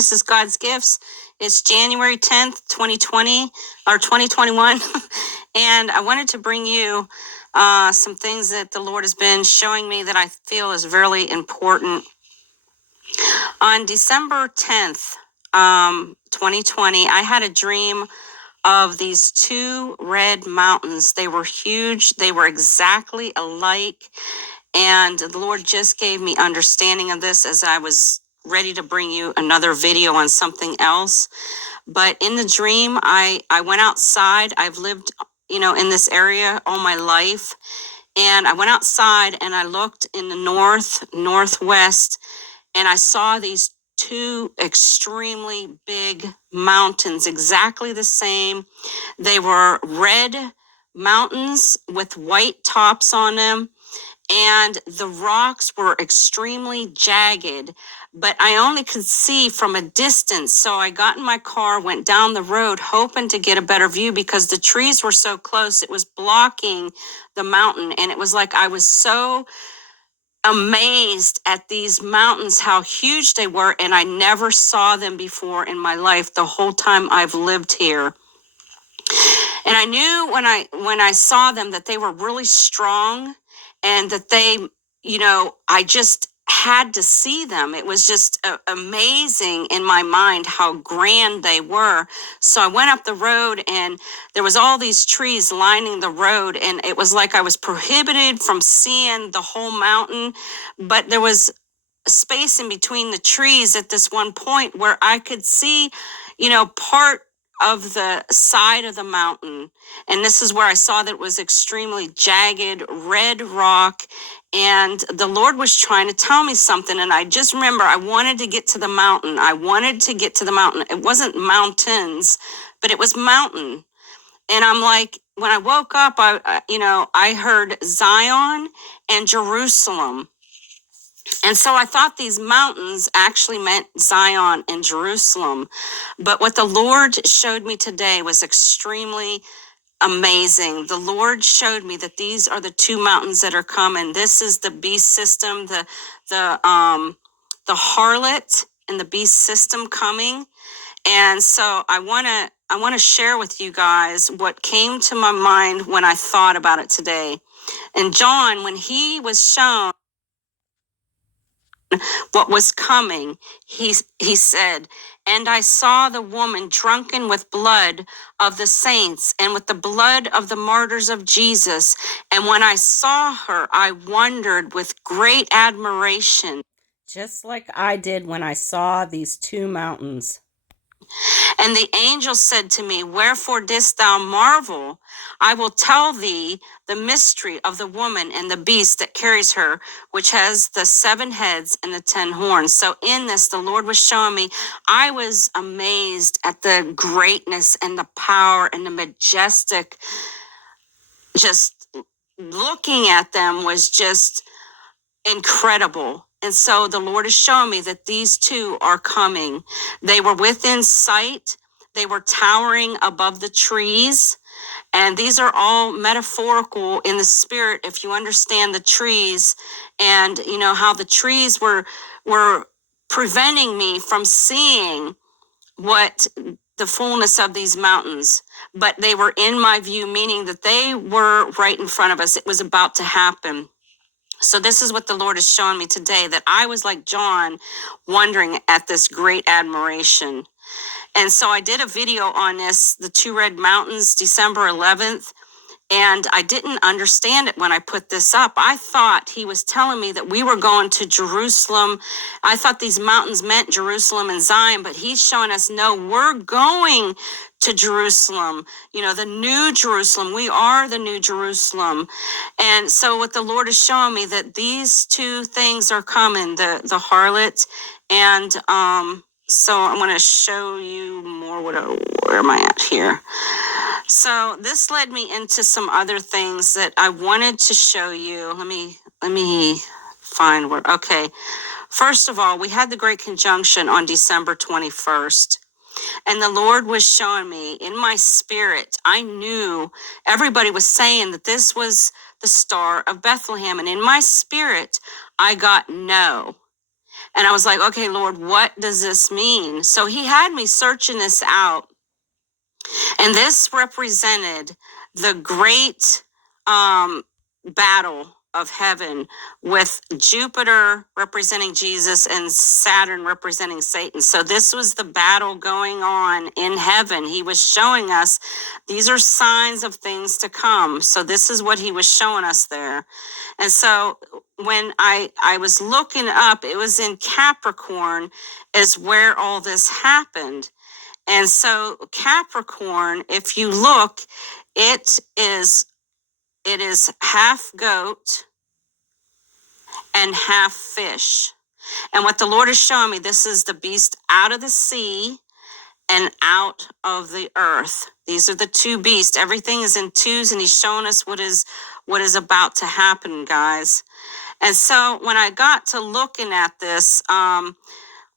This is God's Gifts. It's January 10th, 2020 or 2021. And I wanted to bring you some things that the Lord has been showing me that I feel is really important. On December 10th, 2020, I had a dream of these two red mountains. They were huge. They were exactly alike. And the Lord just gave me understanding of this as I was ready to bring you another video on something else. But in the dream, I went outside. I've lived, in this area all my life. And I went outside and I looked in the northwest, and I saw these two extremely big mountains, exactly the same. They were red mountains with white tops on them. And the rocks were extremely jagged, but I only could see from a distance. So I got in my car, went down the road, hoping to get a better view because the trees were so close. It was blocking the mountain. And it was like I was so amazed at these mountains, how huge they were. And I never saw them before in my life the whole time I've lived here. And I knew when I saw them that they were really strong, and that they, I just had to see them. It was just amazing in my mind how grand they were. So I went up the road, and there was all these trees lining the road, and it was like I was prohibited from seeing the whole mountain, but there was a space in between the trees at this one point where I could see, part of the side of the mountain. And this is where I saw that it was extremely jagged, red rock. And the Lord was trying to tell me something. And I just remember I wanted to get to the mountain. It wasn't mountains, but it was mountain. And I'm like, when I woke up, I heard Zion and Jerusalem. And so I thought these mountains actually meant Zion and Jerusalem. But what the Lord showed me today was extremely amazing. The Lord showed me that these are the two mountains that are coming. This is the beast system, the harlot and the beast system coming. And so I want to share with you guys what came to my mind when I thought about it today. And John, when he was shown what was coming, he said, "And I saw the woman drunken with blood of the saints and with the blood of the martyrs of Jesus. And when I saw her, I wondered with great admiration." Just like I did when I saw these two mountains. And the angel said to me, "Wherefore didst thou marvel? I will tell thee the mystery of the woman and the beast that carries her, which has the 7 heads and the 10 horns." So in this, the Lord was showing me, I was amazed at the greatness and the power and the majestic. Just looking at them was just incredible. And so the Lord is showing me that these two are coming. They were within sight. They were towering above the trees. And these are all metaphorical in the spirit, if you understand the trees and how the trees were preventing me from seeing what the fullness of these mountains, but they were in my view, meaning that they were right in front of us. It was about to happen. So this is what the Lord is showing me today, that I was like John, wondering at this great admiration. And so I did a video on this, the two red mountains, December 11th, and I didn't understand it when I put this up. I thought he was telling me that we were going to Jerusalem. I thought these mountains meant Jerusalem and Zion, but he's showing us, no, we're going to Jerusalem, the new Jerusalem. We are the new Jerusalem. And so what the Lord is showing me, that these two things are coming, the harlot. And so I'm going to show you more. Where am I at here? So this led me into some other things that I wanted to show you. Let me find where. Okay. First of all, we had the Great Conjunction on December 21st. And the Lord was showing me in my spirit, I knew everybody was saying that this was the Star of Bethlehem. And in my spirit, I got no. And I was like, okay, Lord, what does this mean? So he had me searching this out. And this represented the great battle of heaven, with Jupiter representing Jesus and Saturn representing Satan. So this was the battle going on in heaven. He was showing us these are signs of things to come. So this is what he was showing us there. And so when I was looking up, it was in Capricorn is where all this happened. And so Capricorn, if you look, it is half goat and half fish. And what the Lord is showing me, this is the beast out of the sea and out of the earth. These are the two beasts. Everything is in twos, and he's showing us what is about to happen, guys. And so when I got to looking at this,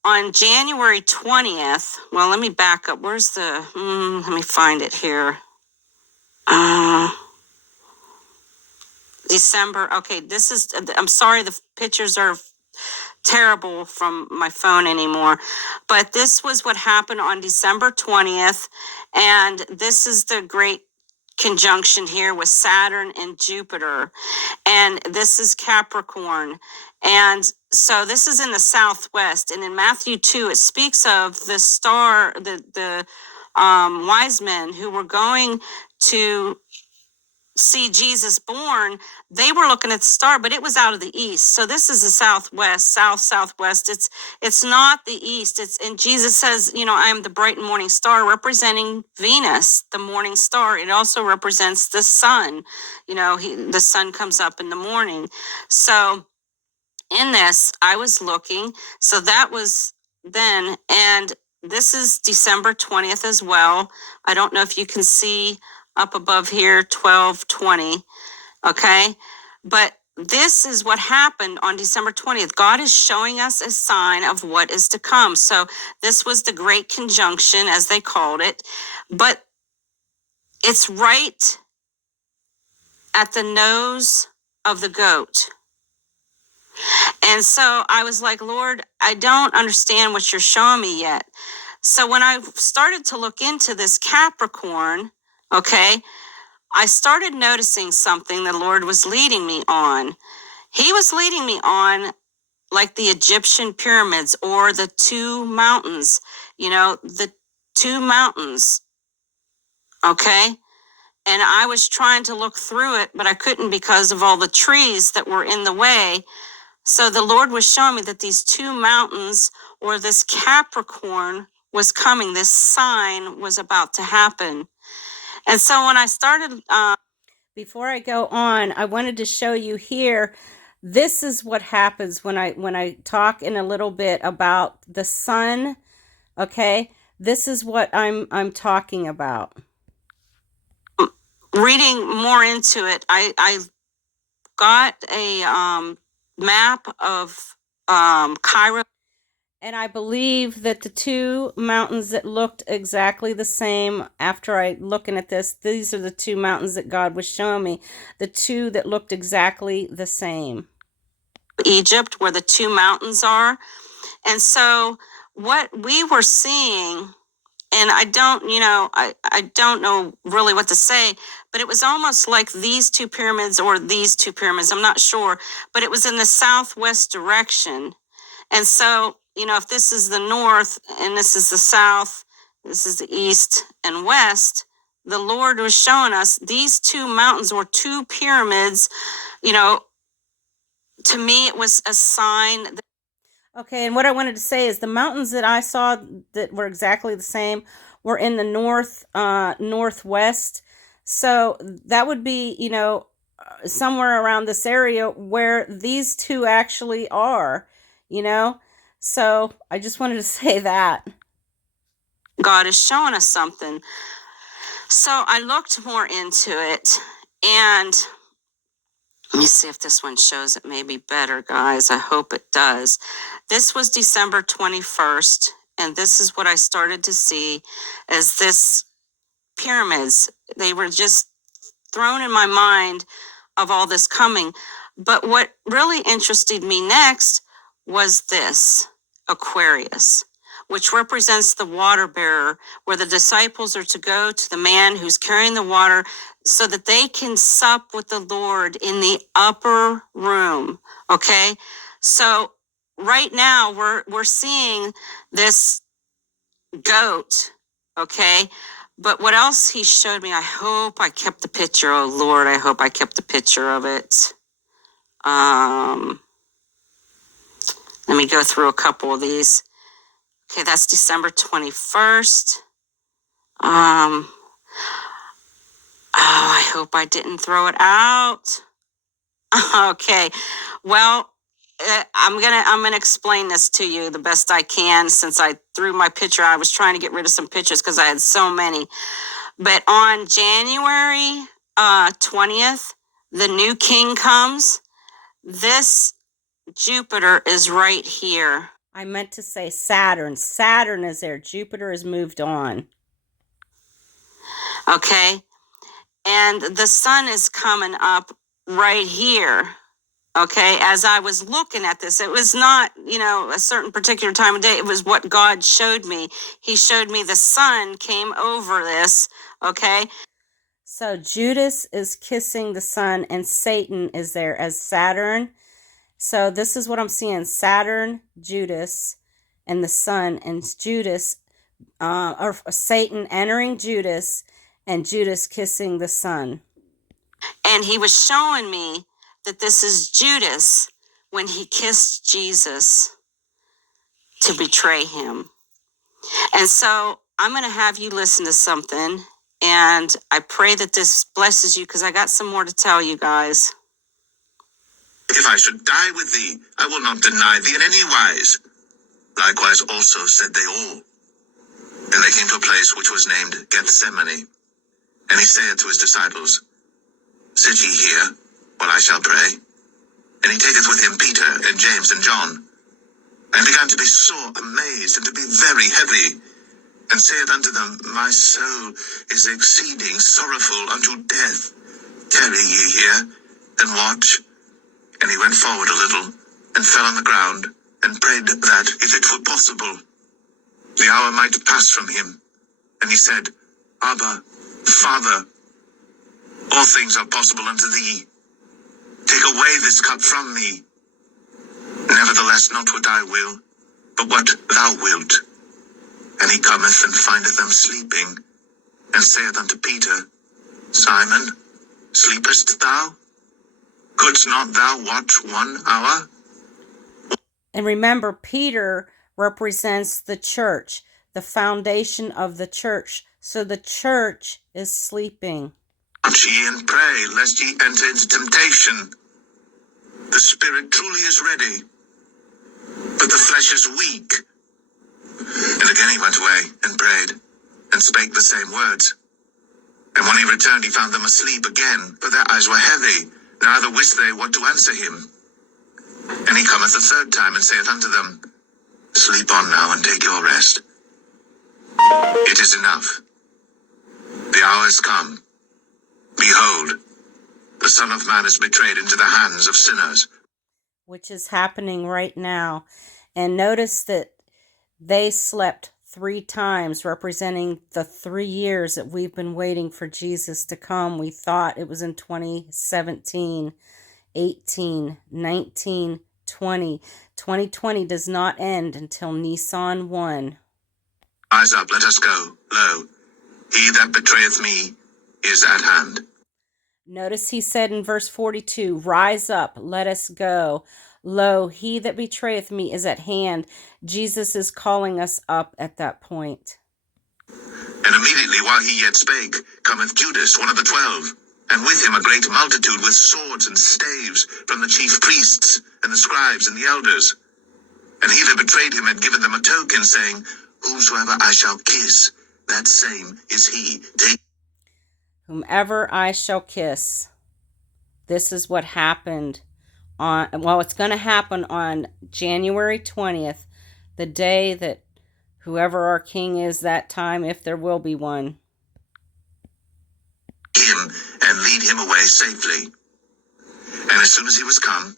on January 20th, well, let me back up. Where's the, let me find it here. December. Okay, this is, I'm sorry, the pictures are terrible from my phone anymore, but this was what happened on December 20th. And this is the great conjunction here with Saturn and Jupiter. And this is Capricorn. And so this is in the southwest. And in Matthew 2, it speaks of the star, the wise men who were going to see Jesus born. They were looking at the star, but it was out of the east. So this is the southwest, southwest. It's not the east. And Jesus says, I am the bright and morning star, representing Venus, the morning star. It also represents the sun. The sun comes up in the morning. So in this, I was looking. So that was then, and this is December 20th as well. I don't know if you can see up above here, 12:20, okay? But this is what happened on December 20th. God is showing us a sign of what is to come. So this was the great conjunction, as they called it, but it's right at the nose of the goat. And so I was like, Lord, I don't understand what you're showing me yet. So when I started to look into this Capricorn, okay, I started noticing something the Lord was leading me on. He was leading me on like the Egyptian pyramids or the two mountains, the two mountains, okay? And I was trying to look through it, but I couldn't because of all the trees that were in the way. So the Lord was showing me that these two mountains, or this Capricorn, was coming. This sign was about to happen. And so when I started, before I go on, I wanted to show you here. This is what happens when I talk in a little bit about the sun. Okay, this is what I'm talking about. Reading more into it, I got a map of Cairo. And I believe that the two mountains that looked exactly the same, after I looking at this, these are the two mountains that God was showing me. The two that looked exactly the same. Egypt, where the two mountains are. And so what we were seeing, and I don't know really what to say, but it was almost like these two pyramids or these two pyramids. I'm not sure, but it was in the southwest direction. And so, if this is the north and this is the south, this is the east and west, the Lord was showing us these two mountains or two pyramids. To me, it was a sign. Okay, and what I wanted to say is the mountains that I saw that were exactly the same were in the northwest. So that would be, somewhere around this area where these two actually are, So I just wanted to say that. God is showing us something. So I looked more into it, and let me see if this one shows it maybe better, guys. I hope it does. This was December 21st, and this is what I started to see as this pyramids. They were just thrown in my mind of all this coming. But what really interested me next was this Aquarius, which represents the water bearer, where the disciples are to go to the man who's carrying the water so that they can sup with the Lord in the upper room. Okay. So right now we're seeing this goat. Okay. But what else he showed me, I hope I kept the picture. Oh Lord, I hope I kept the picture of it. Let me go through a couple of these. Okay, that's December 21st. Oh, I hope I didn't throw it out. Okay, well, I'm gonna explain this to you the best I can. Since I threw my picture, I was trying to get rid of some pictures because I had so many. But on January 20th, the new king comes. This Jupiter is right here. I meant to say Saturn. Saturn is there. Jupiter has moved on. Okay. And the sun is coming up right here. Okay. As I was looking at this, it was not, a certain particular time of day. It was what God showed me. He showed me the sun came over this. Okay. So Judas is kissing the sun and Satan is there as Saturn. So this is what I'm seeing. Saturn, Judas, and the sun, and Judas, or Satan entering Judas, and Judas kissing the sun. And he was showing me that this is Judas when he kissed Jesus to betray him. And so I'm going to have you listen to something, and I pray that this blesses you because I got some more to tell you guys. If I should die with thee, I will not deny thee in any wise. Likewise also said they all. And they came to a place which was named Gethsemane. And he saith to his disciples, Sit ye here, while I shall pray. And he taketh with him Peter and James and John, and began to be sore amazed, and to be very heavy, and saith unto them, My soul is exceeding sorrowful unto death. Tarry ye here, and watch. And he went forward a little, and fell on the ground, and prayed that, if it were possible, the hour might pass from him. And he said, Abba, Father, all things are possible unto thee. Take away this cup from me. Nevertheless, not what I will, but what thou wilt. And he cometh and findeth them sleeping, and saith unto Peter, Simon, sleepest thou? Couldst not thou watch 1 hour? And remember, Peter represents the church, the foundation of the church. So the church is sleeping. Watch ye and pray, lest ye enter into temptation. The spirit truly is ready, but the flesh is weak. And again he went away and prayed, and spake the same words. And when he returned, he found them asleep again, for their eyes were heavy, neither wist they what to answer him. And he cometh the third time, and saith unto them, Sleep on now, and take your rest. It is enough. The hour is come. Behold, the Son of Man is betrayed into the hands of sinners. Which is happening right now. And notice that they slept 3 times, representing the 3 years that we've been waiting for Jesus to come. We thought it was in 2017, 18, 19, 20. 2020 does not end until Nisan 1. Rise up, let us go. Lo, he that betrayeth me is at hand. Notice he said in verse 42, Rise up, let us go. Lo, he that betrayeth me is at hand. Jesus is calling us up at that point. And immediately while he yet spake, cometh Judas, one of the 12, and with him a great multitude with swords and staves from the chief priests and the scribes and the elders. And he that betrayed him had given them a token, saying, Whomsoever I shall kiss, that same is he. Take Whomever I shall kiss. This is what happened it's going to happen on January 20th, the day that whoever our king is that time, if there will be one. Him and lead him away safely. And as soon as he was come,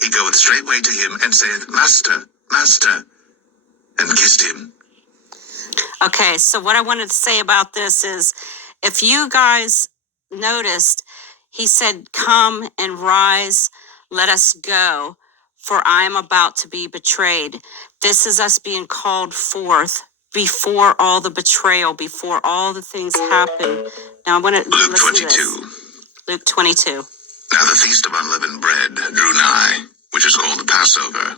He goeth straightway to him, and saith, Master, Master, and kissed him. Okay, so what I wanted to say about this is, if you guys noticed, he said, come and rise, let us go, for I am about to be betrayed. This is us being called forth before all the betrayal, before all the things happen. Now I want to Luke listen 22. to this. Luke 22. Now the feast of unleavened bread drew nigh, which is called the Passover.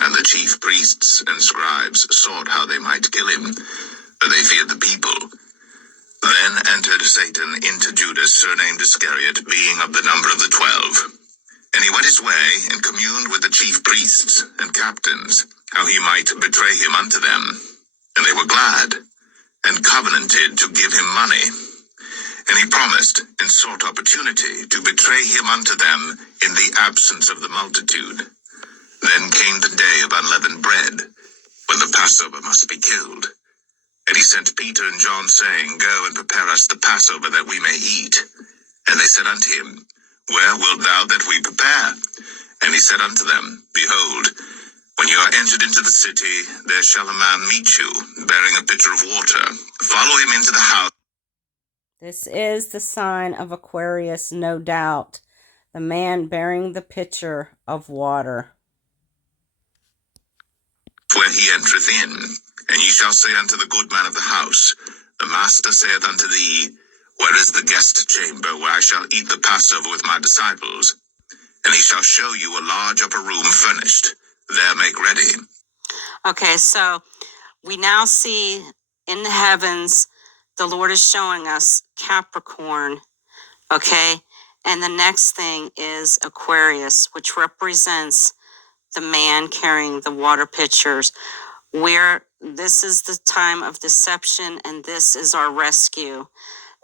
And the chief priests and scribes sought how they might kill him, for they feared the people. Then entered Satan into Judas, surnamed Iscariot, being of the number of the 12. And he went his way, and communed with the chief priests and captains, how he might betray him unto them. And they were glad, and covenanted to give him money. And he promised, and sought opportunity, to betray him unto them in the absence of the multitude. Then came the day of unleavened bread, when the Passover must be killed. And he sent Peter and John, saying, Go and prepare us the Passover, that we may eat. And they said unto him, Where wilt thou that we prepare? And he said unto them, Behold, when you are entered into the city, there shall a man meet you, bearing a pitcher of water. Follow him into the house. This is the sign of Aquarius, no doubt. The man bearing the pitcher of water. Where he entereth in, and ye shall say unto the good man of the house, The master saith unto thee, Where is the guest chamber, where I shall eat the Passover with my disciples? And he shall show you a large upper room furnished. There make ready. Okay, so we now see in the heavens, the Lord is showing us Capricorn, okay? And the next thing is Aquarius, which represents the man carrying the water pitchers, where this is the time of deception and this is our rescue.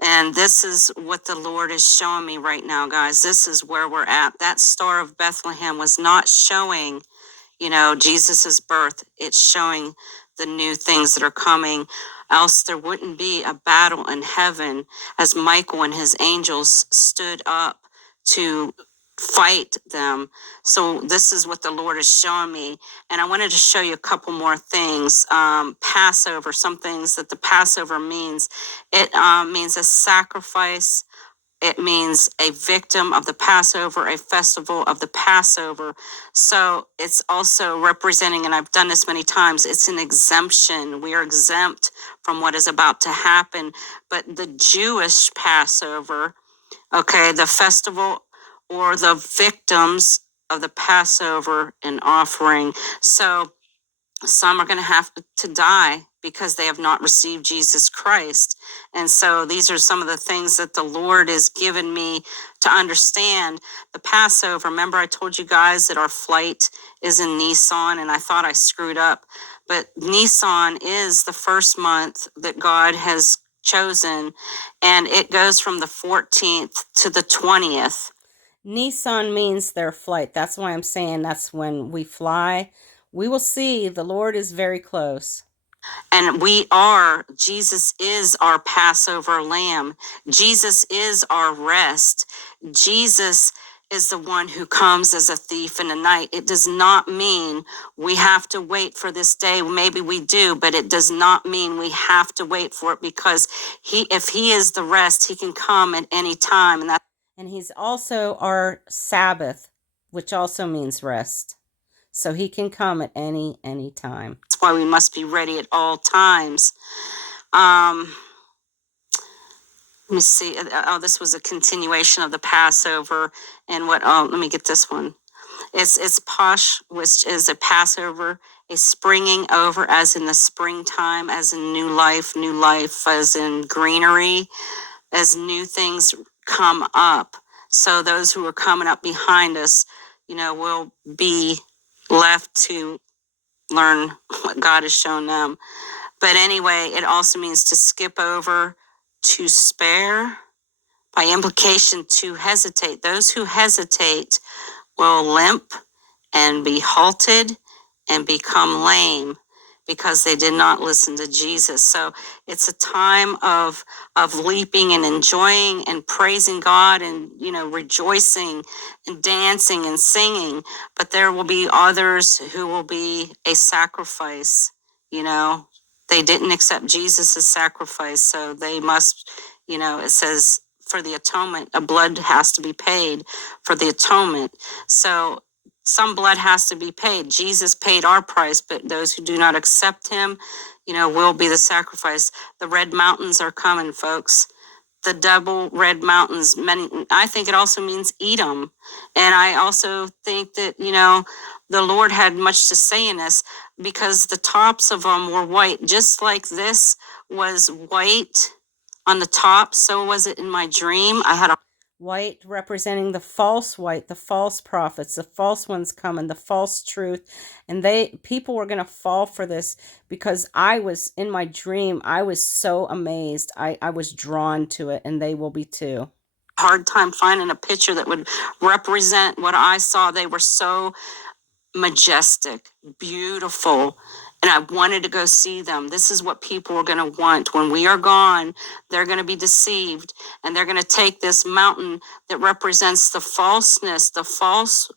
And this is what the Lord is showing me right now, guys. This is where we're at. That Star of Bethlehem was not showing, Jesus's birth. It's showing the new things that are coming. Else there wouldn't be a battle in heaven as Michael and his angels stood up to fight them. So this is what the Lord is showing me. And I wanted to show you a couple more things. Passover, some things that the Passover means. It means a sacrifice. It means a victim of the Passover, a festival of the Passover. So it's also representing, and I've done this many times, it's an exemption. We are exempt from what is about to happen. But the Jewish Passover, okay, the festival or the victims of the Passover and offering. So some are going to have to die because they have not received Jesus Christ. And so these are some of the things that the Lord has given me to understand. The Passover, remember I told you guys that our flight is in Nisan, and I thought I screwed up. But Nisan is the first month that God has chosen, and it goes from the 14th to the 20th. Nisan means their flight. That's why I'm saying that's when we fly. We will see. The Lord is very close. And Jesus is our Passover lamb. Jesus is our rest. Jesus is the one who comes as a thief in the night. It does not mean we have to wait for this day. Maybe we do, but it does not mean we have to wait for it, because if he is the rest, he can come at any time. And he's also our Sabbath, which also means rest. So he can come at any time. That's why we must be ready at all times. Let me see. This was a continuation of the Passover. And let me get this one. It's Posh, which is a Passover, a springing over as in the springtime, as in new life, as in greenery, as new things come up. So those who are coming up behind us, will be left to learn what God has shown them. But anyway, it also means to skip over, to spare, by implication, to hesitate. Those who hesitate will limp and be halted and become lame, because they did not listen to Jesus. So it's a time of leaping and enjoying and praising God and, rejoicing and dancing and singing. But there will be others who will be a sacrifice. They didn't accept Jesus as sacrifice, so they must, it says for the atonement, a blood has to be paid for the atonement. So some blood has to be paid. Jesus paid our price, but those who do not accept him, will be the sacrifice. The red mountains are coming, folks. The double red mountains. I think it also means Edom. And I also think that, the Lord had much to say in this, because the tops of them were white, just like this was white on the top. So was it in my dream. I had a white representing the false white, the false prophets, the false ones coming, the false truth. And people were going to fall for this, because I was in my dream. I was so amazed. I was drawn to it, and they will be too. Hard time finding a picture that would represent what I saw. They were so majestic, beautiful, and I wanted to go see them. This is what people are going to want. When we are gone, they're going to be deceived, and they're going to take this mountain that represents the falseness, the false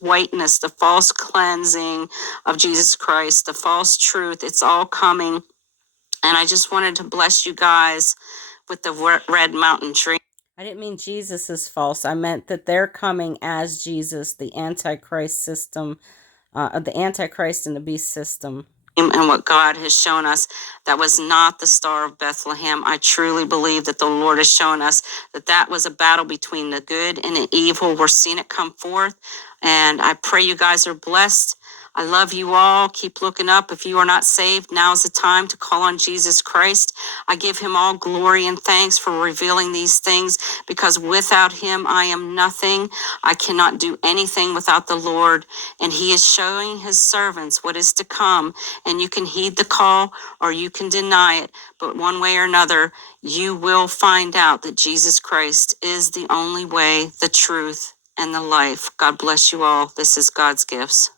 whiteness, the false cleansing of Jesus Christ, the false truth. It's all coming. And I just wanted to bless you guys with the red mountain tree. I didn't mean Jesus is false. I meant that they're coming as Jesus, the Antichrist system, the Antichrist and the beast system. And what God has shown us, that was not the Star of Bethlehem. I truly believe that the Lord has shown us that was a battle between the good and the evil. We're seeing it come forth. And I pray you guys are blessed. I love you all. Keep looking up. If you are not saved, now is the time to call on Jesus Christ. I give him all glory and thanks for revealing these things, because without him, I am nothing. I cannot do anything without the Lord. And he is showing his servants what is to come. And you can heed the call or you can deny it. But one way or another, you will find out that Jesus Christ is the only way, the truth, and the life. God bless you all. This is God's gifts.